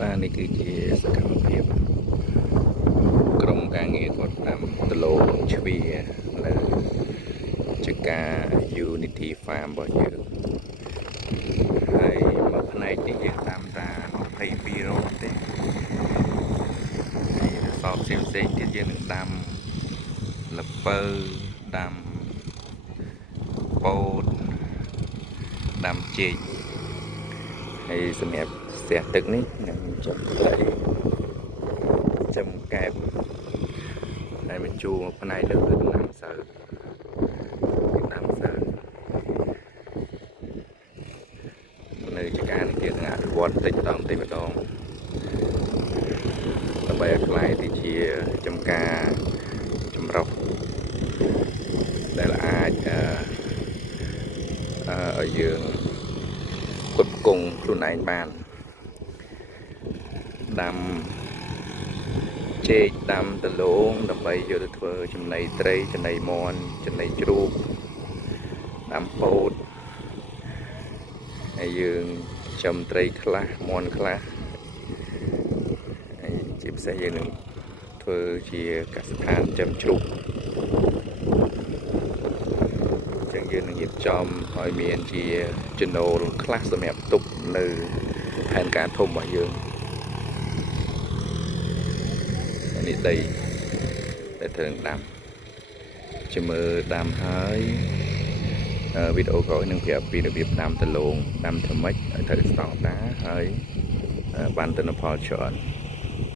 បាទនេះគឺជាសកម្មភាពក្រុមការងារគាត់តាមដលងជ្វានៅចការ Unity Farm របស់យើងហើយមកផ្នែកនេះយើងតាមតា22រោទេហើយសពផ្សេងទៀតយើងនឹងដាំល្ពៅដាំពោតដាំចេកហើយសម្រាប់ស្ទះទឹកនេះនឹងចំត្រីចំកែបហើយបញ្ជួមកផ្នែកលើគឺដំណាំស្រូវនៅចការនេះយើងនឹងអភិវឌ្ឍតិចម្ដងដើម្បីឲ្យខ្លាយទៅជាចំការចម្រុះដែលអាចឲ្យយើងផ្គត់ផ្គង់ខ្លួនឯងបានដាំចេកដាំដលងដើម្បីយកទៅធ្វើចំណីត្រីចំណីមាន់ចំណីជ្រូកដាំពោតហើយយើងចំត្រីខ្លះមាន់ខ្លះហើយជាពិសេសយើងនឹងធ្វើជាកសិដ្ឋានចំជ្រូកចឹងយើងនឹងរៀបចំឲ្យមានជាចំណូលខ្លះសម្រាប់ទុកនៅផែនការធំរបស់យើងនេះដីដែលត្រូវដាំជាមើលដាំហើយវីដេអូក្រោយនឹងប្រាប់ពីរបៀបដាំដលងដាំធ្វើម៉េចឲ្យត្រូវស្តង់ដារហើយបានទិន្នផលច្រើន